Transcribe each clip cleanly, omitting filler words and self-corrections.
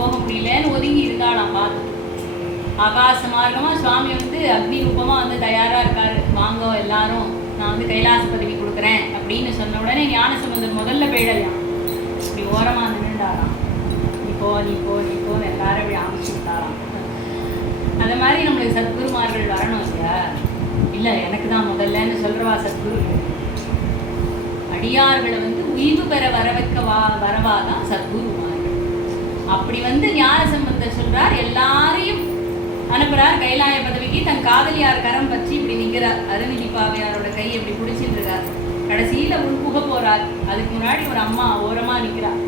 போக முடியலன்னு ஒதுங்கி இருந்தாலாம் பார்த்து. ஆகாச மார்க்கமாக சுவாமி அக்னி ரூபமாக தயாராக இருக்காரு. வாங்க எல்லாரும், நான் கைலாச பதவி கொடுக்குறேன் அப்படின்னு சொன்ன உடனே ஞானசம்பந்தர் முதல்ல போயிடலாம், இப்படி ஓரமாக நின்றுண்டாராம். நீ போ நீ போ நீ போ எல்லாரும் இப்படி அமைச்சுட்டாராம். அந்த மாதிரி நம்மளுக்கு சத்குருமார்கள் வரணும் இல்லையா? இல்லை எனக்கு தான் முதல்லன்னு சொல்கிறவா சத்குரு. அடியார்களை உய்வு பெற வர வைக்க வரவாதான் சத்குருமார்கள். அப்படி ஞானசம்பந்தர் சொல்றார், எல்லாரையும் அனுப்புறார் கைலாய பதவிக்கு. தன் காதலியார் கரம் பற்றி இப்படி நிற்கிறார். அருணிதி பாவையாரோட கை எப்படி பிடிச்சிட்டு இருக்கார். கடைசியில உள்புக போறார். அதுக்கு முன்னாடி ஒரு அம்மா ஓரமா நிற்கிறார்.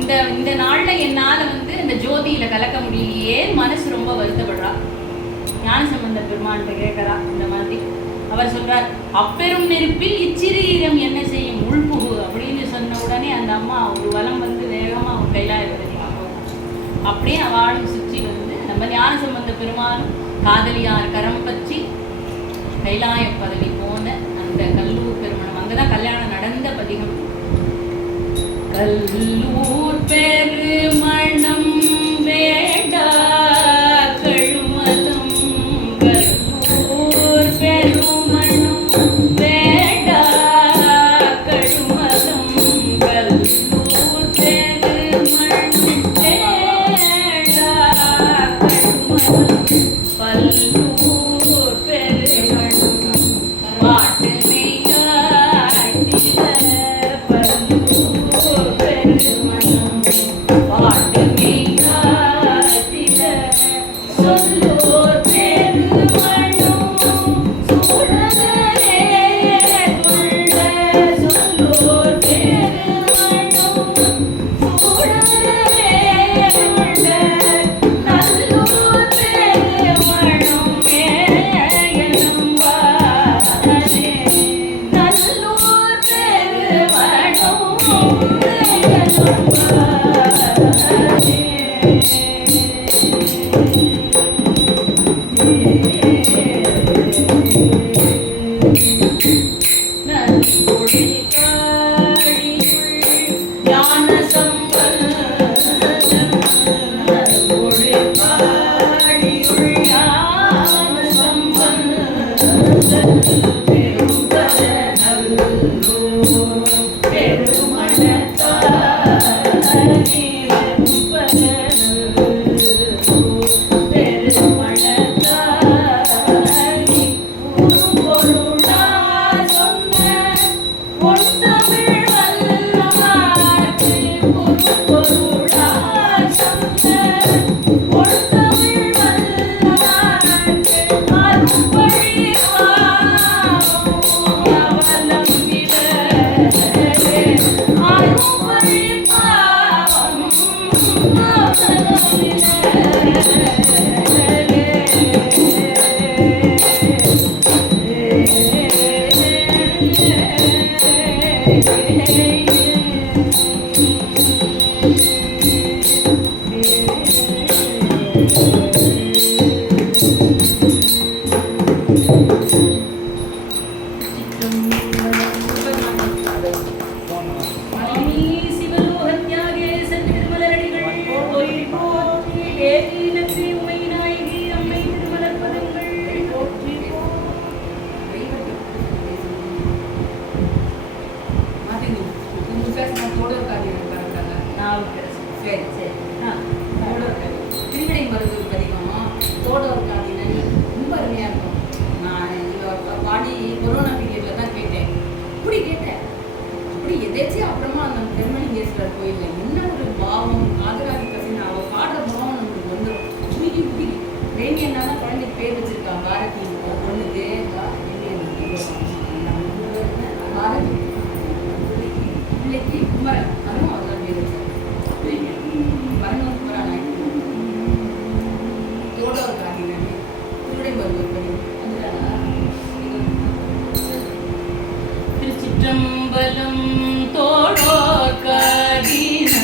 இந்த இந்த நாள்ல என்னால இந்த ஜோதியில கலக்க முடியலையே மனசு ரொம்ப வருத்தப்படுறா. ஞானசம்பந்த பெருமான்கிட்ட கேட்கிறா இந்த மாதிரி. அவர் சொல்றார், அப்பெரும் நெருப்பில் இச்சிறீரம் என்ன செய்யும் உள்புகு அப்படின்னு சொன்ன உடனே அந்த அம்மா ஒரு வலம் வேகமா ஒரு கைலாய பதவி அப்படியே அவளும் சுற்றி நம்ம ஞானசம்பந்த பெருமானும் காதலியார் கரம் பற்றி கைலாய பதவி போன அந்த கல்லூர் பெருமணம். அங்கதான் கல்யாணம் நடந்த பதிகம். கல்லூர் பெருமணம் வேண்டா கழுமலம், கல்லூர் பெருமணம் வேண்டா கழுமலம், கல்லூர் பெருமணம் வேண்டா கழுமலம், பல்லூர் பெருமணம் பாட்டு மெய்யாட்டில, பல்லூர் பெருமணம் பாட்டு மெய்யாட்டில, சொல்லோர் பெருமணம் சூழலே கொண்ட, சொல்லோர் பெருமணம் சூழலே கொண்ட, நல்லூர் பெருமணம் ஏயனம் வாரே, நல்லூர் பெருமணம் ஏயனம் வாரே. நல்கொடி காழியுள் ஞானசம்பந்தன், நல்கொடி காழியுள் ஞானசம்பந்தன், பெரும்பத நல்லூர் பெருமணத்தானே, பெரும்பத நல்லூர் பெருமணத்தானே, உருப்பொருளா சொன்ன பொன்தமிழ் வல்லவார்க்கு, உருப்பொருளா சொன்ன பொன்தமிழ் வல்லவார்க்கு, அருள்வழி பாவம் அவலம்பிடரே, அருள்வழி பாவம் சிவலோகத்யாகே சன்னிர்மலரடிகள் போற்றி போற்றி, தேவி நன்றி உமை நாயகி அம்மை திருமலர் பதங்கள் போற்றி திருவிடை மருதூர் பதிகம் தோடோர் காதினல் ரொம்ப அருமையா இருக்கும். நான் பாடி கொரோனா பீரியட்ல தான் கேட்டேன். இப்படி கேட்டேன், அப்படி எதாச்சும் அப்புறமா அந்த திருமணிங்கேஸ்வரர் கோயில்ல என்ன ஒரு பாவம், ஆதராதி கசின் அவ பாடுற பாவம் நமக்கு வந்துடும். உருகி உருகி வேண்டி என்னால குழந்தைக்கு பேர் வச்சிருக்கா பாரதி பொண்ணுக்கு பாரதி, பிள்ளைக்கு குமரன், அதுவும் அதெல்லாம் பேர் வச்சார். வரணும் குமரன் தோடோர் காதினல் திருவிடை மருதூர் பதிகம். திருச்சிற்றம்பலம் தோடோர் காதினல்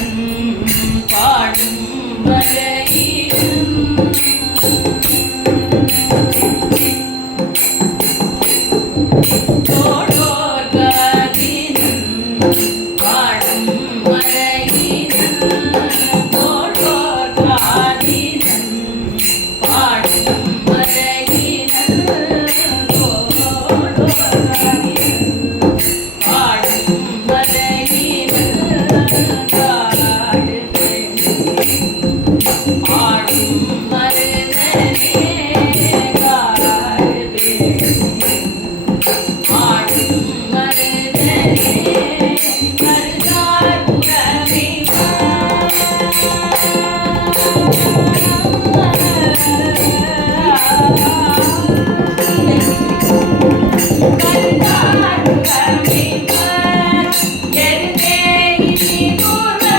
கருதார் புறமே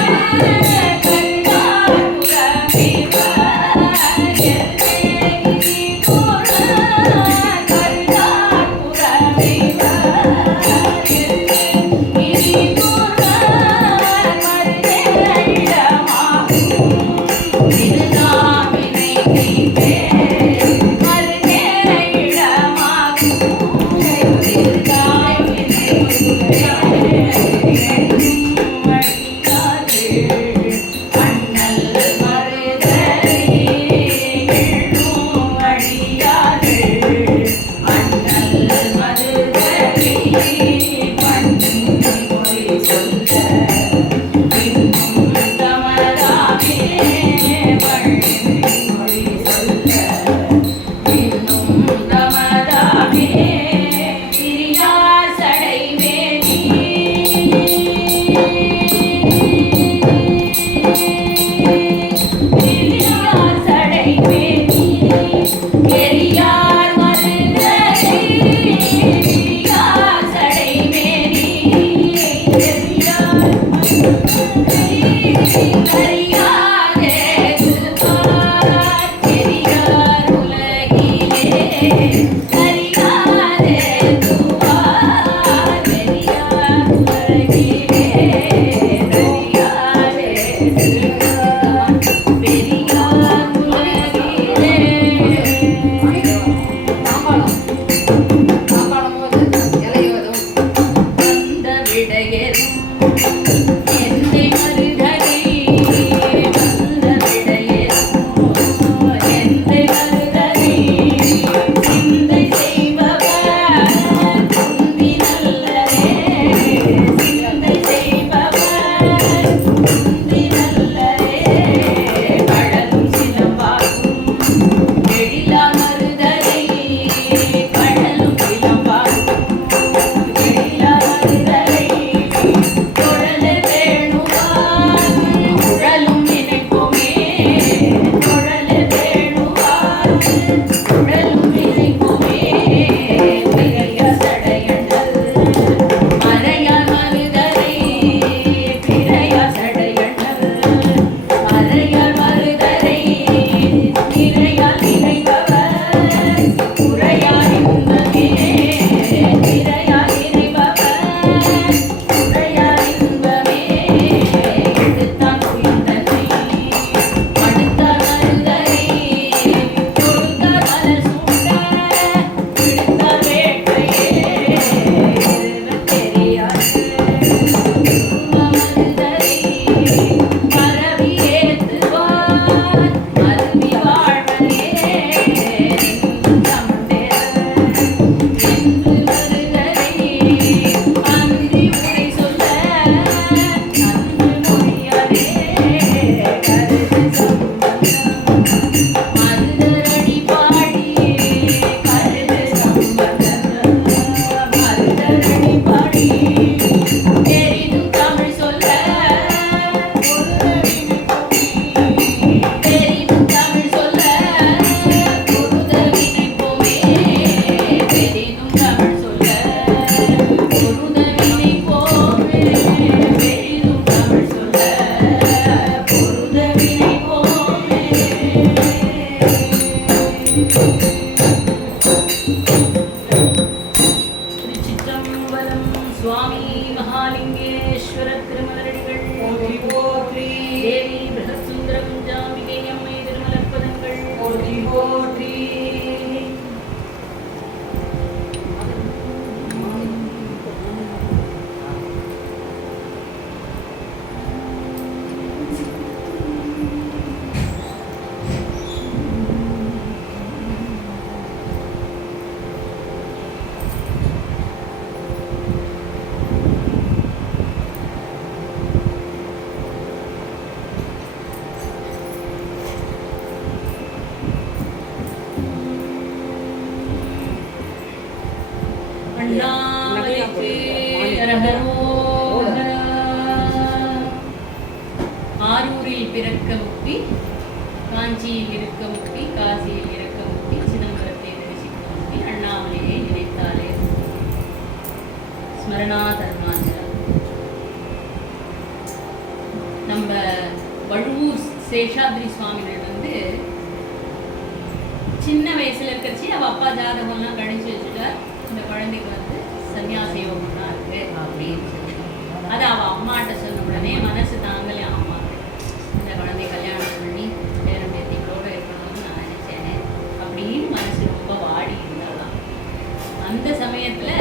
ஹரோஹரா. ஆரூரில் பிறக்க முக்தி, காஞ்சியில் இருக்க முக்தி, காசியில் இருக்க முக்தி, சிதம்பரத்தை தரிசிக்க முக்தி, அண்ணாமலையை நினைத்தாலே ஸ்மரணா தர்மாச்சலம். நம்ம வழுவூர் சேஷாத்ரி சுவாமிகள் வந்து சின்ன வயசுல இருக்கிறச்சு அவ அப்பா ஜாதகம்லாம் கணிச்சு வச்சுட்டார். இந்த குழந்தைக்கு வந்து சன்னியாச யோகம்லாம் இருக்கு அப்படின்னு சொல்லி அது அவ அம்மாட்ட சொன்ன உடனே மனசு தாங்கலே. அம்மா இந்த குழந்தை கல்யாணம் பண்ணி பேரம் பேத்திகளோட இருக்கணும்னு நான் நினைச்சேனே அப்படின்னு மனசு ரொம்ப வாடி இருந்தாலாம். அந்த சமயத்துல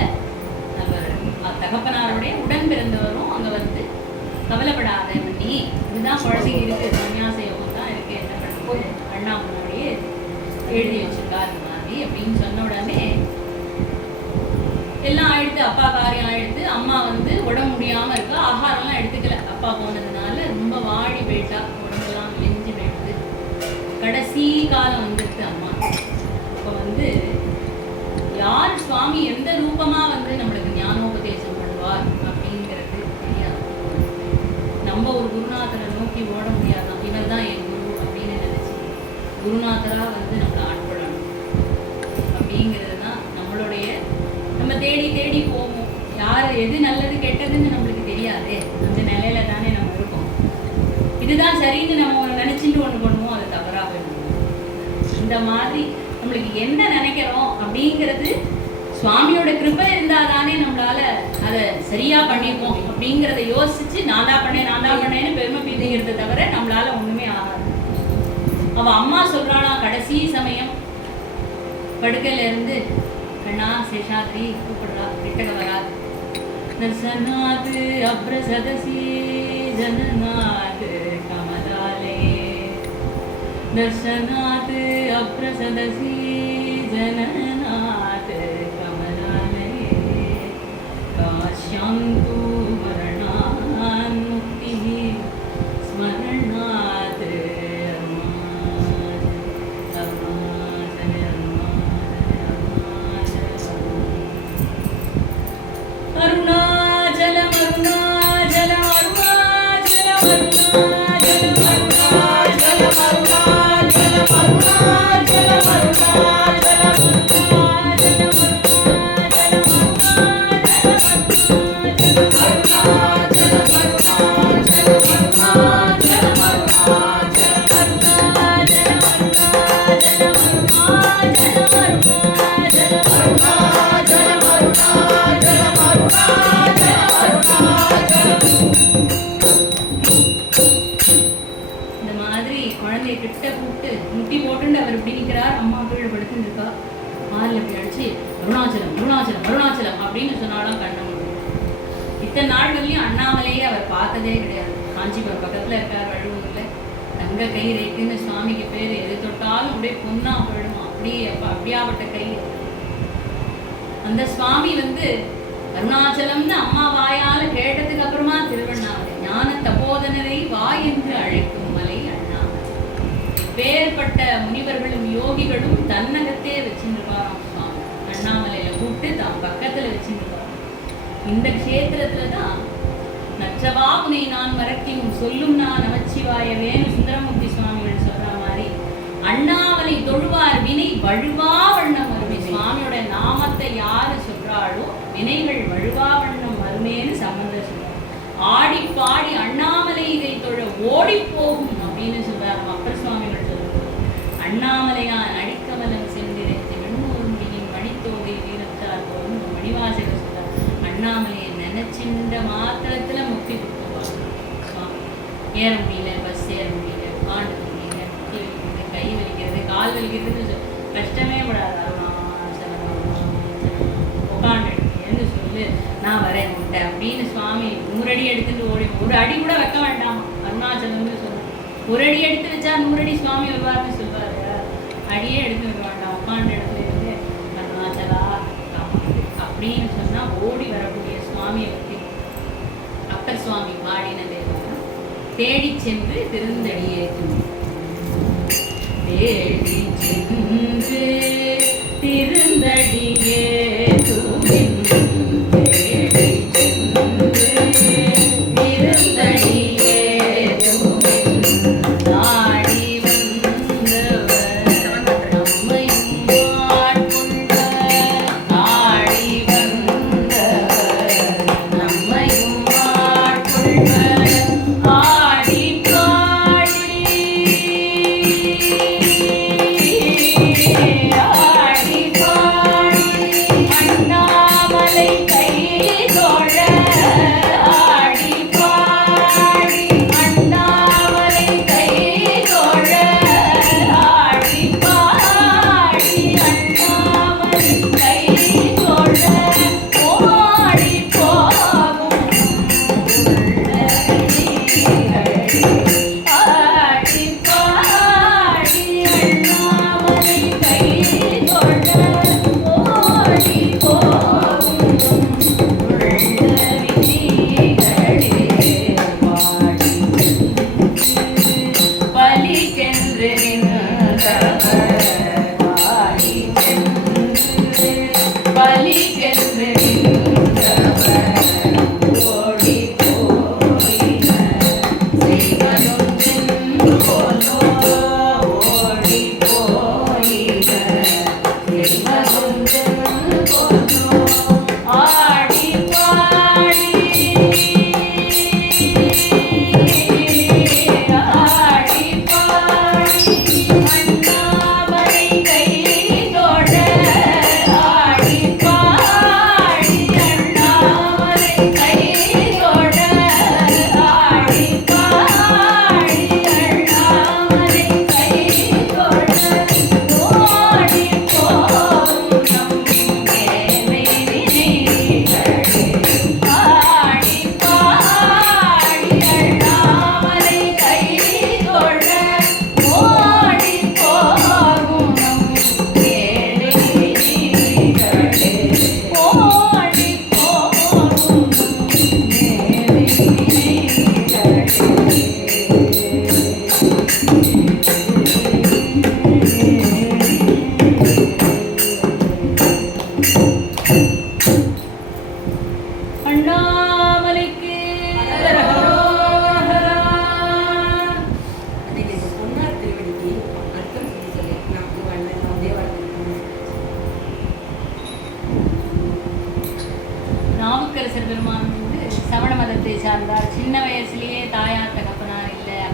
நம்ம தகப்பனாருடைய உடன் பிறந்தவரும் அங்க வந்து கவலைப்படாத பண்ணி இதுதான் குழந்தைங்க இருக்கு, சன்னியாச யோகம் தான் இருக்கு, என்ன பண்ணுறது அண்ணா முன்னாடியே எழுதி வச்சிருக்கா இந்த மாதிரி அப்படின்னு சொன்ன உடனே எல்லாம் ஆயிடுத்து. அப்பா காரியம் ஆயிடுத்து. அம்மா வந்து உடம்பு முடியாம இருக்கா, ஆகாரம்லாம் எடுத்துக்கல. அப்பா போனதுனால ரொம்ப வாடி போயிட்டா, உடம்பெல்லாம் மெலிஞ்சு போயிடுது. கடைசி காலம் வந்துடுது அம்மா. இப்போ வந்து யார் சுவாமி எந்த ரூபமா வந்து நம்மளுக்கு ஞானோபதேசம் பண்ணுவார் அப்படிங்கிறது தெரியாது. நம்ம ஒரு குருநாதரை நோக்கி ஓட முடியாதான், இவர் தான் என் குரு அப்படின்னு நினைச்சு குருநாதரா வந்து நம்மளை ஆட்கொள்ளணும் அப்படிங்கிறது தான் நம்மளுடைய. நம்ம தேடி தேடி போவோம், யார் எது நல்லது கெட்டதுன்னு நம்மளுக்கு தெரியாது. அந்த நிலையில தானே நம்ம இருக்கோம். இதுதான் சரின்னு நம்ம நினைச்சிட்டு ஒன்று பண்ணுவோம், அது தவறா போயிடும். இந்த மாதிரி நம்மளுக்கு என்ன நினைக்கிறோம் அப்படிங்கிறது சுவாமியோட கிருபை இருந்தால் தானே நம்மளால அதை சரியா பண்ணிப்போம் அப்படிங்கிறத யோசிச்சு நான் தான் பண்ணேன்னு பெருமை பீதிக்கிறத தவிர நம்மளால ஒண்ணுமே ஆகாது. அவ அம்மா சொல்றானா கடைசி சமயம் படுக்கையில இருந்து, கண்ணா சேஷாத்ரி கூப்பிடுறா, கிட்டக வராது. தர்சனாது அப்ரசதசி ஜனநாத் கமலாலே, தர்சனாத் அப்ரசதசி ஜனநாத் கமலாலே, காஷ்யந்து மரணான் முக்தி ஸ்மரணாத் அருணாச்சலம் அருணாச்சலம் அருணாச்சலம் அருணாச்சலம் அருணாச்சலம் அருணாச்சலம் அருணாச்சலம் கிட்ட கூப்பிட்டு முட்டி போட்டுண்டு அவர் இப்படி நிற்கிறார். அம்மா கீழே படுத்துட்டு இருக்கா. மாரில் இப்படி அடிச்சு அருணாச்சலம் அருணாச்சலம் அருணாச்சலம் அப்படின்னு சொன்னாலும் கண்ண முடியும். இத்தனை நாள்கள்லையும் அண்ணாமலையே அவர் பார்த்ததே கிடையாது. காஞ்சிபுரம் பக்கத்துல இருக்கார், வழுவூர்ல. தங்க கை ரேக்குன்னு சுவாமிக்கு பேர். எது தொட்டாலும் அப்படியே பொண்ணா போயிடுமா, அப்படியே அப்படியாப்பட்ட கை. அந்த சுவாமி வந்து அருணாச்சலம்னு அம்மா வாயால கேட்டதுக்கு அப்புறமா திருவண்ணாமலை ஞான தபோதனரை வா என்று அழைக்கும் மலை அண்ணாமலை. வேறுபட்ட முனிவர்களும் யோகிகளும் தன்னகத்தே வச்சிருப்பாராம் சுவாமி. அண்ணாமலையில கூப்பிட்டு தான் பக்கத்துல வச்சிருப்பாராம். இந்த க்ஷேத்திரத்துலதான் நச்சவா உனை நான் மறக்கும் சொல்லும் நான் நமச்சிவாயவேன்னு சுந்தரமூர்த்தி சுவாமிகள் சொல்ற மாதிரி அண்ணாமலை தொழுவார் வினை வழுவா வண்ணம் வருமே. சுவாமியோட நாமத்தை யாரு சொல்றாளோ வினைகள் வழுவா வண்ணம் வருமேன்னு சம்பந்தர் சொல்றார். ஆடி பாடி அண்ணாமலை இதை தொழ ஓடி போகும் அப்படின்னு சொல்றாரு. அப்பர் சுவாமிகள் சொல்றாரு. அண்ணாமலையான் அடிக்கமலம் சென்றிருந்த வெண்ணூருண்டியின் மணித்தோகை வீரத்தார் போகும் மணிவாசகர் சொல்றார். அண்ணாமலையை நினைச்சின்ற மாத்திரத்துல முக்தி கொடுத்துருவாங்க சுவாமி. ஏற முடியல, பஸ் ஏற முடியல, உட்காண்டு முடியல, முட்டி வலிக்கிறது, கை வலிக்கிறது, கால் வலிக்கிறது கஷ்டமே விடாது. உட்காண்டு என்று சொல்லு, நான் வரேன் உண்டை அப்படின்னு சுவாமி 100 அடி எடுத்துட்டு ஓடி. 1 அடி கூட வைக்க வேண்டாமா அருணாச்சலம்னு சொல்ல. 1 அடி எடுத்து வச்சா 100 அடி சுவாமி வருவார்னு சொல்வாரு. அடியே எடுத்து வைக்க வேண்டாம், உட்காண்ட இடத்துல இருந்து அருணாச்சலா அப்படின்னு சொன்னா ஓடி வரக்கூடிய சுவாமியை பற்றி அப்பர் சுவாமி பாடினதே தேடி சென்று திருந்தடியே தேடி சென்று திருந்தடியே தேடி சென்று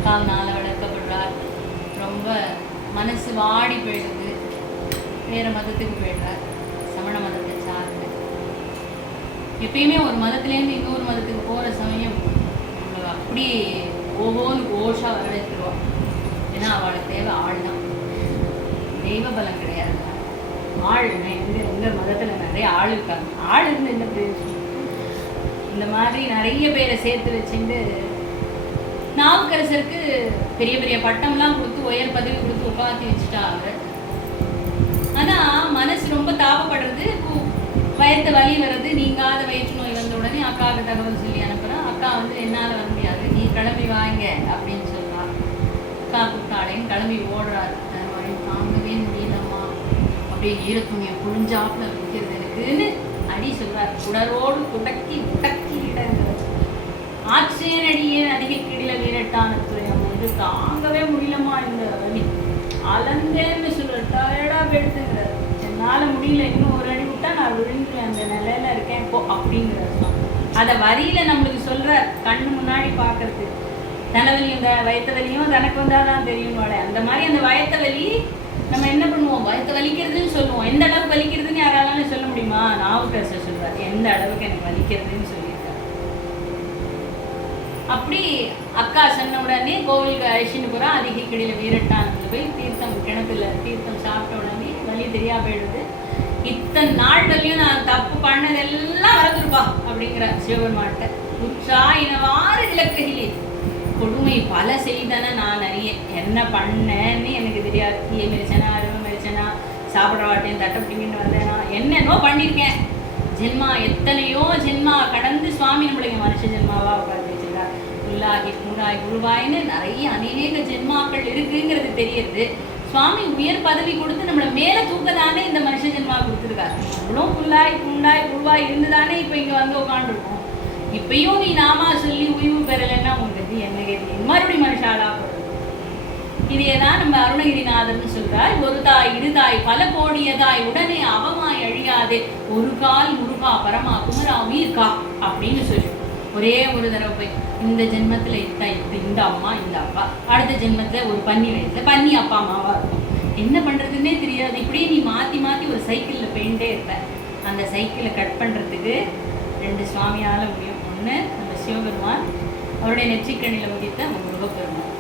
அக்காவினால வளர்க்கப்படுறார். ரொம்ப மனசு வாடி போயிடுது. வேறு மதத்துக்கு போயிடுறார். சமண மதத்தை சார்ந்து எப்பயுமே ஒரு மதத்துலேருந்து இன்னொரு மதத்துக்கு போகிற சமயம் நம்மளை அப்படி ஓஹோன்னு கோஷாக வரவேற்றுருவாள். ஏன்னா அவளுக்கு தேவை ஆள் தான், தெய்வ பலம் கிடையாது. ஆள் எங்கள் மதத்தில் நிறைய ஆள் இருக்காங்க. ஆள் இருந்து என்ன பிரயோஜனம்? இந்த மாதிரி நிறைய பேரை சேர்த்து வச்சுட்டு நாவுக்கரசருக்கு பெரிய பெரிய பட்டம்லாம் கொடுத்து உயர் பதவி கொடுத்து உட்காத்தி வச்சுட்டாங்க. ஆனால் மனசு ரொம்ப தாபப்படுறது. வயத்த வலி வர்றது, நீங்காத வயிற்று நோய் வந்த உடனே அக்காவுக்கு தகவல் சொல்லி அனுப்புகிறேன். அக்கா வந்து என்னால் வர முடியாது, நீ கிளம்பி வாங்க அப்படின்னு சொல்கிறான். அக்கா கூப்பிட்டாலேன்னு கிளம்பி ஓடுறாரு. தாங்கவே முடியலம்மா, அப்படியே ஈரத்துணியை புழிஞ்சாப்புல வைக்கிறது எனக்குன்னு அடி சொல்கிறார். உடரோடு குடக்கி முடக்கி இடங்கிறது ஆட்சியனடியே அதிக கீழே வீரட்டான துறை வந்து தாங்கவே முடியலம்மா இந்த வலி, அலந்தேன்னு சொல்ற டயர்டாக போயிடுதுங்கிறார். என்னால் முடியல, இன்னும் ஒரு அடி விட்டா நான் விழுந்துருவேன், அந்த நிலையில இருக்கேன் இப்போ அப்படிங்கிறார். அதை வரியில நம்மளுக்கு சொல்ற கண்ணு முன்னாடி பார்க்கறது. தலைவலியும் இந்த வயத்த வலியும் தனக்கு வந்தாதான் தெரியும் போல. அந்த மாதிரி அந்த வயத்த வலி நம்ம என்ன பண்ணுவோம், வயத்த வலிக்கிறதுன்னு சொல்லுவோம். எந்த அளவுக்கு வலிக்கிறதுன்னு யாராலும் சொல்ல முடியுமா? நாவுக்கரசர் சொல்றார், எந்த அளவுக்கு எனக்கு வலிக்கிறதுன்னு சொல்லியிருக்காரு. அப்படி அக்கா சொன்ன உடனே கோவிலுக்கு அழிச்சின்னு போகிறா. அதிக கிடியில் வீரட்டானத்தில் போய் தீர்த்தம், கிணத்துல தீர்த்தம் சாப்பிட்ட உடனே வலி தெரியா போயிடுது. இத்தனை நாள் வரையும் நான் தப்பு பண்ணதெல்லாம் வரதுருப்பா அப்படிங்கிற சிவபெருமான்கிட்ட. உற்சாயினவாறு இலக்கையிலே கொடுமை பல செய்தன நான் அறிய, என்ன பண்ணேன்னு எனக்கு தெரியாது. தீய மெரிச்சனா, அருமை மெரிச்சனா, சாப்பிட்ற வாட்டையும் தட்டப்பிடிங்கன்னு வந்தேனா, என்னென்னோ பண்ணியிருக்கேன். ஜென்மா எத்தனையோ ஜென்மா கடந்து சுவாமி நம்மளுக்கு மனுஷ ஜென்மாவா உட்காந்து வச்சிருக்கார். புல்லாகி பூண்டாய் குழுவாயின்னு நிறைய அநேக ஜென்மாக்கள் இருக்குங்கிறது தெரியுது. சுவாமி உயர் பதவி கொடுத்து நம்மளை மேலே தூக்கதானே இந்த மனுஷ ஜென்மா கொடுத்துருக்காரு. அவ்வளோ புல்லாய் பூண்டாய் குழுவாய் இருந்துதானே இப்போ இங்கே வந்து உட்காந்துருக்கோம். இப்பயும் நீ நாமா சொல்லி உய்வு பெறலைன்னா உங்களுக்கு என்ன கேள்வி? மறுபடியும் மனுஷாலா போடுறது. இதையேதான் நம்ம அருணகிரிநாதர்னு சொல்றார். ஒரு தாய் இரு தாய் பல கோடியதாய் உடனே அவமாய் அழியாதே ஒரு கால் முருகா பரமா குமரா உயிர்கா அப்படின்னு சொல்லி ஒரே ஒரு தடவை போய் இந்த ஜென்மத்தில் இந்த அம்மா இந்த அப்பா, அடுத்த ஜென்மத்தில் ஒரு பன்னி வயசுல பன்னி அப்பா அம்மாவா இருக்கும். என்ன பண்ணுறதுன்னே தெரியாது. இப்படியே நீ மாற்றி மாற்றி ஒரு சைக்கிளில் போயிட்டே இருப்ப. அந்த சைக்கிளை கட் பண்ணுறதுக்கு ரெண்டு சுவாமியால் முடியும். ஒன்று நம்ம சிவபெருமான், அவருடைய நெற்றிக்கண்ணில் உதித்த முருகப்பெருமான்.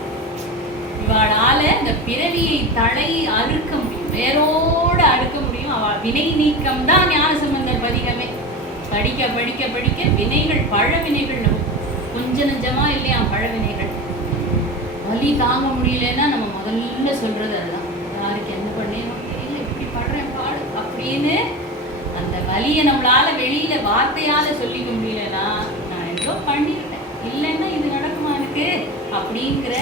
இவாளால் இந்த பிறவியை தலை அறுக்க முடியும், வேரோடு அறுக்க முடியும். அவள் வினை நீக்கம் தான் ஞானசம்பந்தர் பதிகமே. படிக்க படிக்க படிக்க வினைகள் பழ வினைகள் கொஞ்ச நெஞ்சமா இல்லையா? பழவினைகள் வலி தாங்க முடியலன்னா நம்ம முதல்ல சொல்றது அதுதான். யாருக்கு என்ன பண்ணேன்னு தெரியல, இப்படி படுறேன் பாடு அப்படின்னு அந்த வலியை நம்மளால வெளியில வார்த்தையால சொல்லிக்க முடியலன்னா நான் ஏதோ பண்ணிருக்கேன், இல்லைன்னா இது நடக்குமா இருக்கு அப்படிங்கிற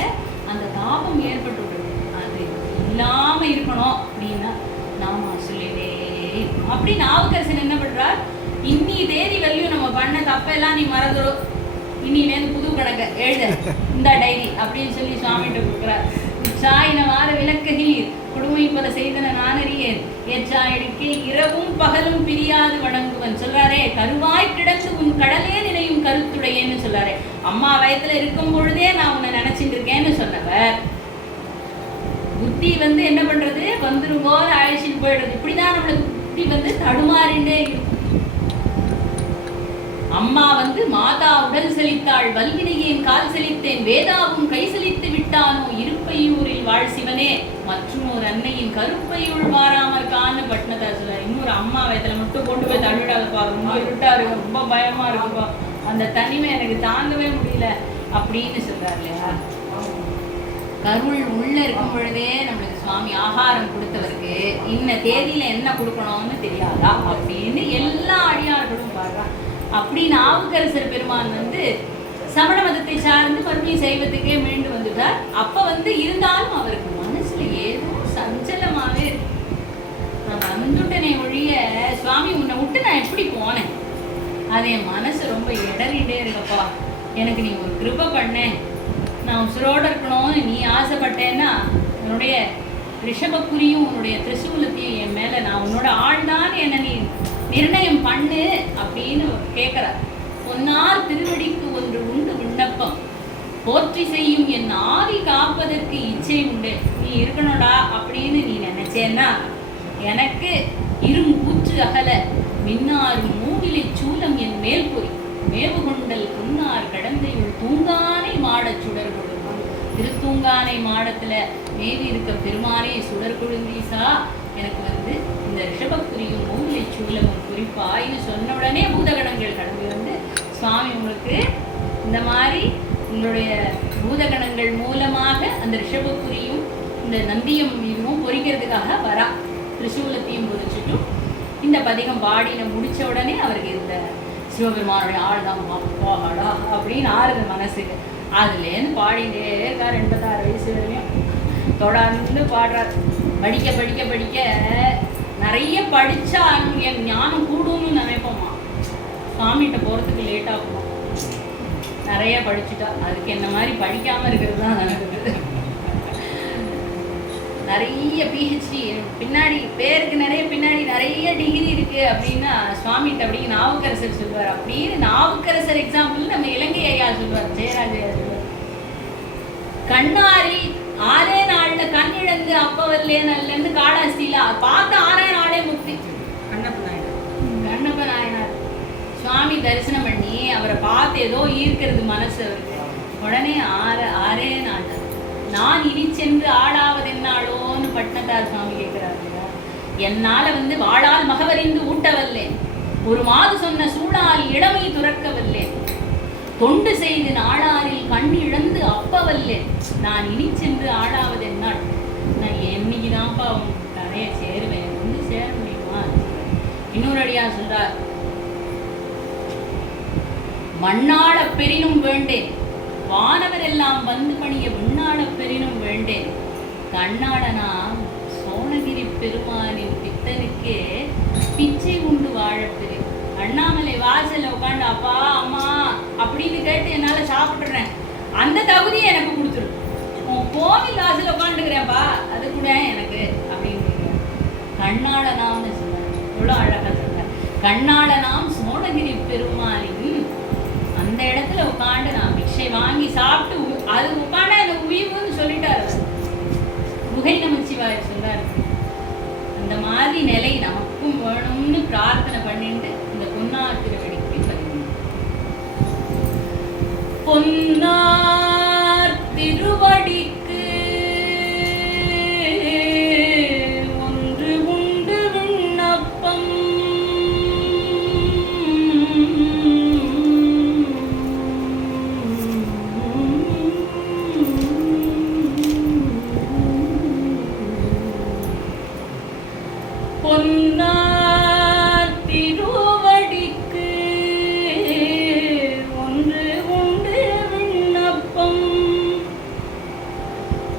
அந்த தாபம் ஏற்பட்டு விடுது. அது இல்லாம இருக்கணும் அப்படின்னா நாம சொல்லவே. அப்படி நாவுக்கரசன் என்ன பண்றார், இன்னி தேதி வரையும் நம்ம பண்ண தப்பெல்லாம் நீ மறந்துடும், இன்னிலேருந்து புது கணக்கை எழுத இந்த டைரி அப்படின்னு சொல்லி சுவாமிகிட்ட கொடுக்குறார். உற்சாயினவார விளக்குகிறீர் கொடுமை பல செய்தன நானறியேன் ஏற்றாயடிக்கே இரவும் பகலும் பிரியாது வணங்குவன் சொல்றாரே. கருவாய் கிடந்து உன் கடலே நினையும் கருத்துடையேன்னு சொல்றாரே. அம்மா வயத்துல இருக்கும் பொழுதே நான் உன்னை நினைச்சிட்டு இருக்கேன்னு சொன்னவர் புத்தி என்ன பண்றது, வந்துடும் போது அழைச்சிட்டு போயிடுறது. இப்படிதான் நம்மளுக்கு புத்தி தடுமாறிண்டே இருக்கும். அம்மா மாதா உடல் செழித்தாள், வல்வினையேன் கால் செழித்தேன், வேதாவும் கை செழித்து விட்டானோ இருப்பையூரில் வாழ் சிவனே மற்றும் ஒரு அன்னையின் கருப்பையுள் மாறாமற் கான்னு பட்டினதா சொல்ல. இன்னொரு அம்மா வயத்துல மட்டும் கொண்டு போய் தள்ளிடாதப்பா, ரொம்ப இருட்டா இருக்கு, ரொம்ப பயமா இருக்குப்பா, அந்த தனிமை எனக்கு தாங்கவே முடியல அப்படின்னு சொல்றாரு இல்லையா. கருள் உள்ள இருக்கும் பொழுதே நம்மளுக்கு சுவாமி ஆகாரம் கொடுத்தவருக்கு இன்ன தேதியில என்ன கொடுக்கணும்னு தெரியாதா அப்படின்னு எல்லா அடியார்களும் பாடுறான். அப்படி நாவுக்கரசர் பெருமான் சமண மதத்தை சார்ந்து மறுபடியும் சைவத்துக்கே மீண்டு வந்துட்டார். அப்ப இருந்தாலும் அவருக்கு மனசுல ஏதோ சஞ்சலமாவே நான் வந்துட்டனே ஒழிய சுவாமி உன்னை விட்டு நான் எப்படி போனேன், அது என் மனசு ரொம்ப இடறிட்டே இருக்கப்பா, எனக்கு நீ ஒரு கிருபை பண்ணேன், நான் உசுரோடு இருக்கணும்னு நீ ஆசைப்பட்டேன்னா உன்னுடைய ரிஷபப்புரியும் உன்னுடைய திரிசூலத்தையும் என் மேல நான் உன்னோட ஆழ்தான் என்னை நீ நிர்ணயம் பண்ணு அப்படின்னு கேட்குறார். பொன்னார் திருவடிக்கு ஒன்று உண்டு விண்ணப்பம் போற்றி செய்யும் என் ஆவி காப்பதற்கு இச்சை உண்டு. நீ இருக்கணும்டா அப்படின்னு நீ நினைச்சேன்னா எனக்கு இரும் கூற்று அகல மின்னாரும் மூவிலை சூலம் என் மேல் பொறி மேவு கொண்டல் குன்னார் கடந்தையுள் தூங்கானை மாடச் சுடர் கொழுந்து. திருத்தூங்கானை மாடத்துல மேவி இருக்க பெருமானே சுடர் கொழுந்தீசா, எனக்கு வந்து இந்த ரிஷபப்புரியும் மூவிலை சூலமும் குறிப்பாயின்னு சொன்ன உடனே பூதகணங்கள் கடந்து வந்து சுவாமி உங்களுக்கு இந்த மாதிரி உங்களுடைய பூதகணங்கள் மூலமாக அந்த ரிஷபப்புரியும் இந்த நந்தியம் இதுவும் பொறிக்கிறதுக்காக வரா. திரிசூலத்தையும் பொறிச்சிட்டும் இந்த பதிகம் பாடின முடிச்ச உடனே அவருக்கு இந்த சிவபெருமானுடைய ஆள்தான் அப்பாடா அப்படின்னு ஆறுது மனசுக்கு. அதுலேருந்து பாடிட்டே இருக்கார். 86 வயசு வரையும் தொடர்ந்து பாடுறார். படிக்க படிக்க படிக்க நிறைய படித்தா என் ஞானம் கூடும்னு நினைப்போமா. சுவாமிகிட்ட போகிறதுக்கு லேட் ஆகுமா. நிறைய படிச்சுட்டா. அதுக்கு என்ன மாதிரி படிக்காமல் இருக்கிறது தான் நடக்குது. நிறைய பிஹெச்டி பின்னாடி பேருக்கு நிறைய பின்னாடி நிறைய டிகிரி இருக்குது அப்படின்னா சுவாமிகிட்ட அப்படின்னு நாவுக்கரசர் சொல்லுவார். அப்படின்னு நாவுக்கரசர் எக்ஸாம்பிள் நம்ம இலங்கை ஐயா சொல்லுவார், ஜெயராஜ் ஐயா சொல்லுவார். கண்ணாரி 6 நாளில் கண் இழந்து அப்ப வரலேன்னு காடாஸ்தியில பார்த்து 6 நாளே முக்தி. கண்ணப்ப நாயனார் சுவாமி தரிசனம் பண்ணி அவரை பார்த்து ஏதோ ஈர்க்கிறது மனசு அவருக்கு. உடனே 6 நாள் நான் இனி சென்று ஆடாவது என்னாலோன்னு பட்டினத்தார் சுவாமி கேட்கிறாரு. என்னால் வந்து வாழால் மகவறிந்து ஊட்டவல்லேன், ஒரு மாது சொன்ன சூழால் இளமை துறக்கவல்லேன், தொண்டு செய்து நாடாரில் கண் இழந்து அப்பவல்லேன், நான் இனி சென்று ஆடாவது என்னால். நான் என்னைக்கு தான்ப்பா அவங்க கரையை சேருவேன், வந்து சேர முடியுமா? இன்னொரு அடியா சொல்றார், மண்ணாள பெரினும் வேண்டேன், வானவர் எல்லாம் வந்து பணிய விண்ணாள பெரினும் வேண்டேன், கண்ணாடனா சோனகிரி பெருமானின் பித்தனுக்கே பிச்சை உண்டு வாழப்பெரு. அண்ணாமலை வாசல்ல உட்காந்து அப்பா அம்மா அப்படின்னு கேட்டு என்னால சாப்பிட்றேன், அந்த தகுதியை எனக்கு கொடுத்துரு. உன் கோவில் வாசல்ல உட்காந்துக்கிறேன்ப்பா, அது கூட எனக்கு அப்படின்னு கண்ணாடனாம்னு சொல்றாரு. எவ்வளோ அழகா சொல்றார். கண்ணாடனாம் சோனகிரி பெருமானின் அந்த இடத்துல உட்காந்து நான் பிக்ஷை வாங்கி சாப்பிட்டு அது உட்காந்து எனக்கு உயிர்வுன்னு சொல்லிட்டாரு. குகை நமச்சிவாயர் சொல்றாரு. அந்த மாதிரி நிலை நமக்கும் வேணும்னு பிரார்த்தனை பண்ணிட்டு இந்த பொன்னார் திருவடிக்கு பதிவு. பொன்னார் திருவடிக்கு ஒன்று உண்டு விண்ணப்பம், பொன்னார் திருவடிக்கு ஒன்று உண்டு விண்ணப்பம்,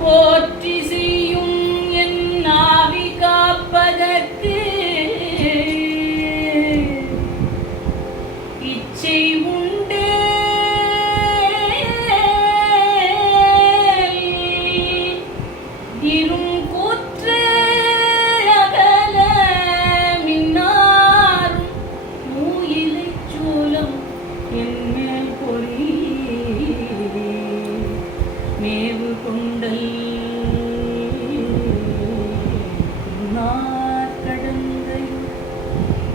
போற்றி செய்யும் என் ஆவி காப்பதற்கு இச்சை உண்டு, இரும் கூற்று அகல மின்னாரும் மூயிலை சூலம் என் மேல் பொறி மேவு கொண்டல் குன்னார் கடந்தையுள்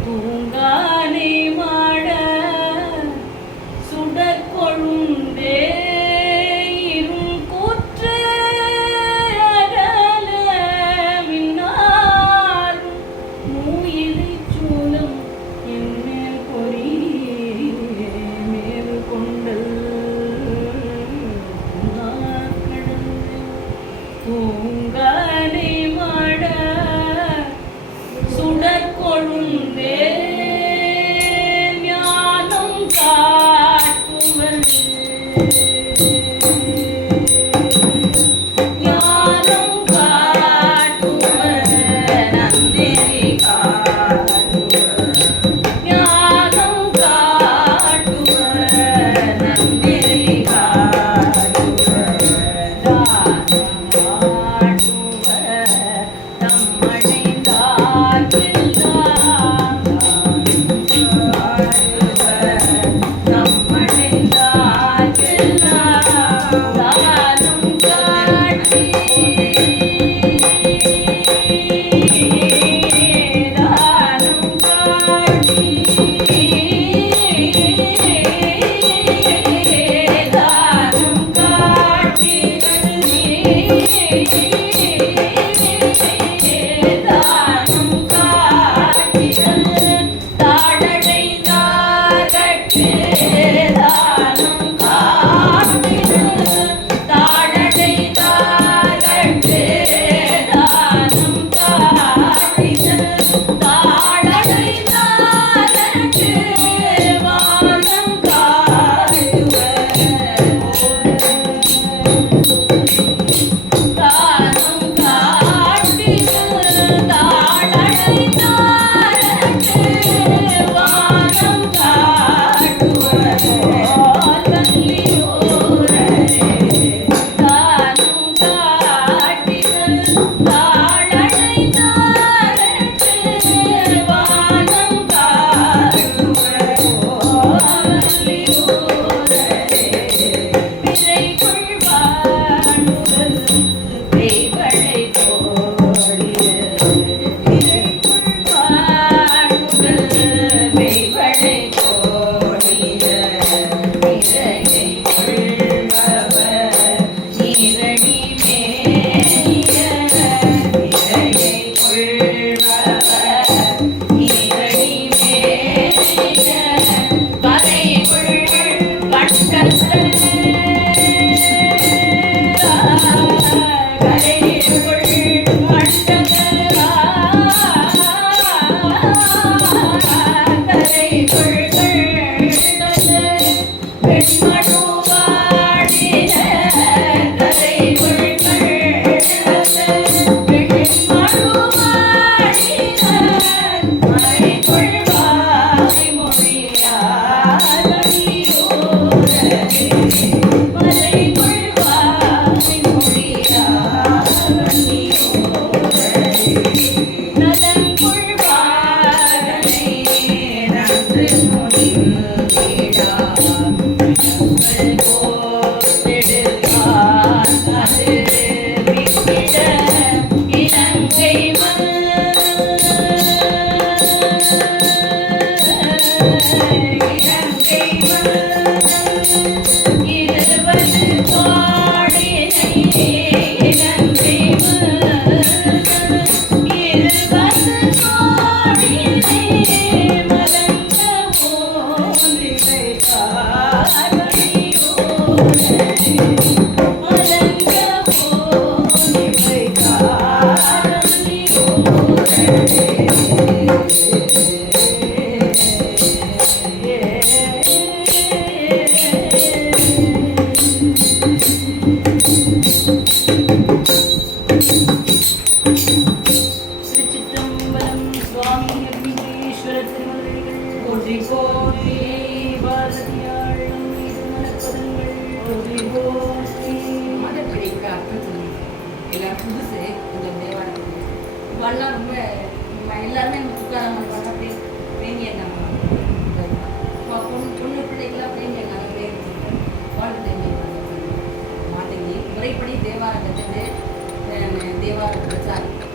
தூங்கானை மாட சுடர் கொழுந்தே, இரும் கூற்று அகல மின்னாரும் மூயிலை சூலம் என் மேல் பொறி மேவு கொண்டல் குன்னார் கடந்தையுள் தூங்கானை மாட சுடர் கொழுந்தே, ஞானம் காட்டுவர் ஞானம் காட்டுவர் நந்தினி காட்டுவர், ஞானம் காட்டுவர் நந்தினி காட்டுவர், தானம் புதுசு கொஞ்சம் தேவாரம் இவெல்லாம் ரொம்ப எல்லாருமே நம்ம துக்காராம பண்ண பேங்கியிருந்தாங்க பொண்ணு பிள்ளைக்கெல்லாம் பேங்கியிருந்தாங்க பேர் வாழ்க்கை பேங்கியிருந்தாங்க மாட்டேங்கி முறைப்படி தேவாரம் கற்றுட்டு தேவாரம் வச்சார்